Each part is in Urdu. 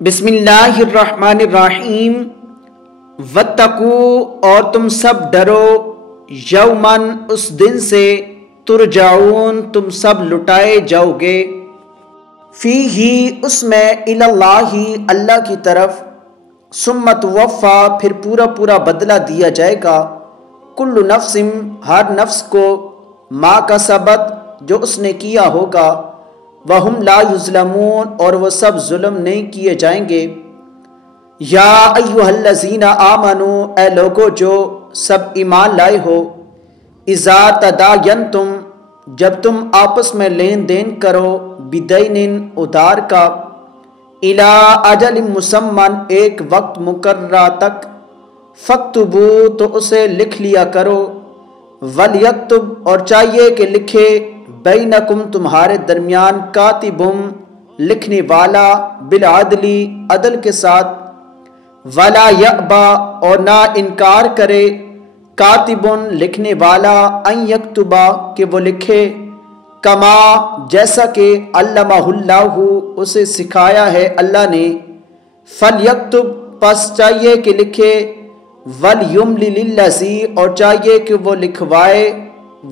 بسم اللہ الرحمن الرحیم۔ واتقو اور تم سب ڈرو، یومن اس دن سے، ترجعون تم سب لٹائے جاؤ گے، فیہ اس میں، اللہ اللہ کی طرف، ثم توفی پھر پورا پورا بدلہ دیا جائے گا، کل نفس ہر نفس کو، ما کسبت جو اس نے کیا ہوگا، وہم لا یظلمون اور وہ سب ظلم نہیں کیے جائیں گے۔ یا ایھا الذین آمنو اے لوگو جو سب ایمان لائے ہو، اذا تداینتم جب تم آپس میں لین دین کرو، بدین ادھار کا، الی اجل مسمى ایک وقت مقررہ تک، فاکتبو تو اسے لکھ لیا کرو، ولیکتب اور چاہیے کہ لکھے، بینکم تمہارے درمیان، کاتبم لکھنے والا، بالعدل عدل کے ساتھ، ولا یأبا اور نہ انکار کرے، کاتبن لکھنے والا، ان یکتبا کہ وہ لکھے، کما جیسا کہ علمہ اللہ اسے سکھایا ہے اللہ نے، فلیکتب پس چاہیے کہ لکھے، ولیملل للذی اور چاہیے کہ وہ لکھوائے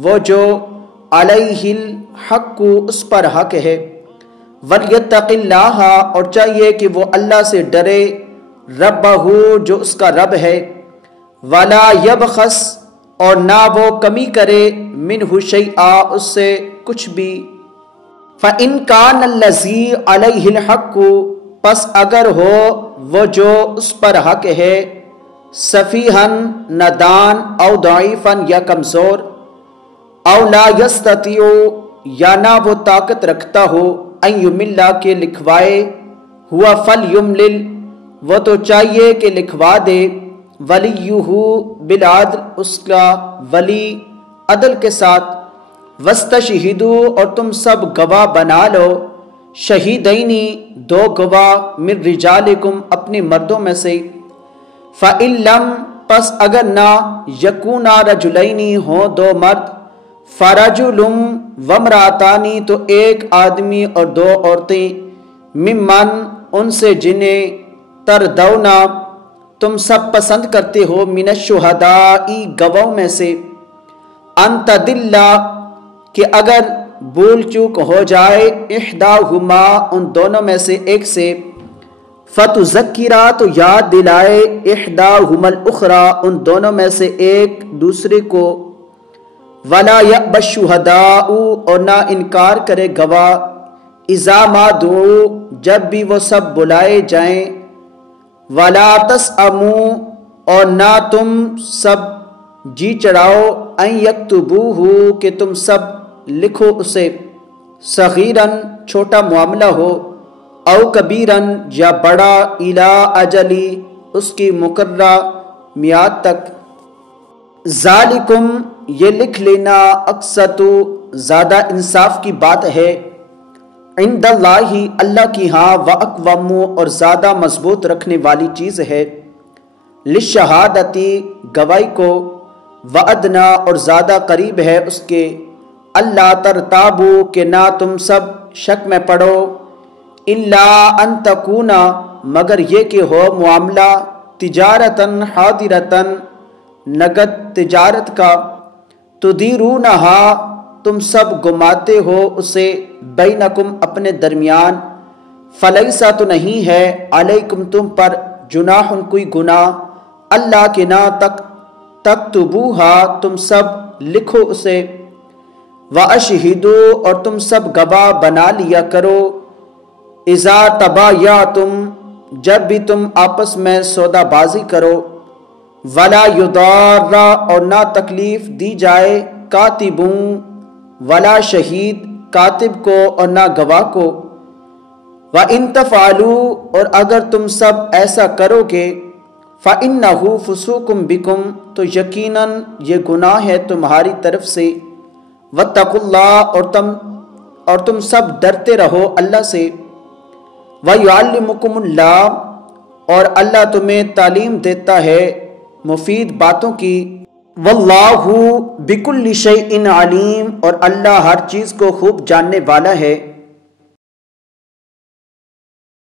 وہ جو علیہ الحق اس پر حق ہے، ولیتق اللہ اور چاہیے کہ وہ اللہ سے ڈرے، ربہ جو اس کا رب ہے، ولا یبخس اور نہ وہ کمی کرے، منہ شیئا اس سے کچھ بھی، فإن کان الذی علیہ الحق پس اگر ہو وہ جو اس پر حق ہے، سفیہن نادان، او ضعیفن یا کمزور، او لا یستطیع یا نہ وہ طاقت رکھتا ہو، ان یمل کے لکھوائے، ہوا فلیملل وہ تو چاہیے کہ لکھوا دے، ولیہ بالعدل اس کا ولی عدل کے ساتھ، واستشہدوا اور تم سب گواہ بنا لو، شہیدینی دو گواہ، من رجالکم اپنے مردوں میں سے، فإن لم پس اگر نہ، یکونا رجلینی ہوں دو مرد، فرجل وامرأتان تو ایک آدمی اور دو عورتیں، ممن ان سے جنہیں، تردونا تم سب پسند کرتے ہو، من الشہداء گواہوں میں سے، ان تضل کہ اگر بھول چوک ہو جائے، احداہما ان دونوں میں سے ایک سے، فتذکرا تو یاد دلائے، احداہما الاخری ان دونوں میں سے ایک دوسرے کو، ولا یأبی الشہداء اور نہ انکار کرے گواہ، اذا ما دعوا جب بھی وہ سب بلائے جائیں، ولا تسأموا اور نہ تم سب جی چڑھاؤ، ان یکتبوہ کہ تم سب لکھو اسے، صغیراً چھوٹا معاملہ ہو، او کبیراً یا بڑا، الی اجلی اس کی مقررہ میعاد تک، ذالکم یہ لکھ لینا، اقسط زیادہ انصاف کی بات ہے، عند اللہ اللہ کی ہاں، واقوم اور زیادہ مضبوط رکھنے والی چیز ہے، للشہادتی گواہی کو، وادنا اور زیادہ قریب ہے اس کے، اللہ ترتابو کہ نہ تم سب شک میں پڑو، الا ان تکونا مگر یہ کہ ہو معاملہ، تجارتاً حاضرتاً نقد تجارت کا، تدیرونہا تم سب گماتے ہو اسے، بینکم اپنے درمیان، فلیسا تو نہیں ہے، علیکم تم پر، جناح کوئی گناہ، اللہ کے نا تکتبوہا تم سب لکھو اسے، واشہدوا اور تم سب گواہ بنا لیا کرو، اذا تبایعتم جب بھی تم آپس میں سودا بازی کرو، ولا یضار اور نہ تکلیف دی جائے، کاتبوں ولا شہید کاتب کو اور نہ گواہ کو، وَإِن تَفْعَلُوا اور اگر تم سب ایسا کرو گے، فَإِنَّهُ فُسُوقٌ بِكُمْ تو یقیناً یہ گناہ ہے تمہاری طرف سے، وَاتَّقُوا اللَّهَ اور تم سب ڈرتے رہو اللہ سے، وَيُعَلِّمُكُمُ اللَّهُ اور اللہ تمہیں تعلیم دیتا ہے مفید باتوں کی، واللہ بکل شیء علیم اور اللہ ہر چیز کو خوب جاننے والا ہے۔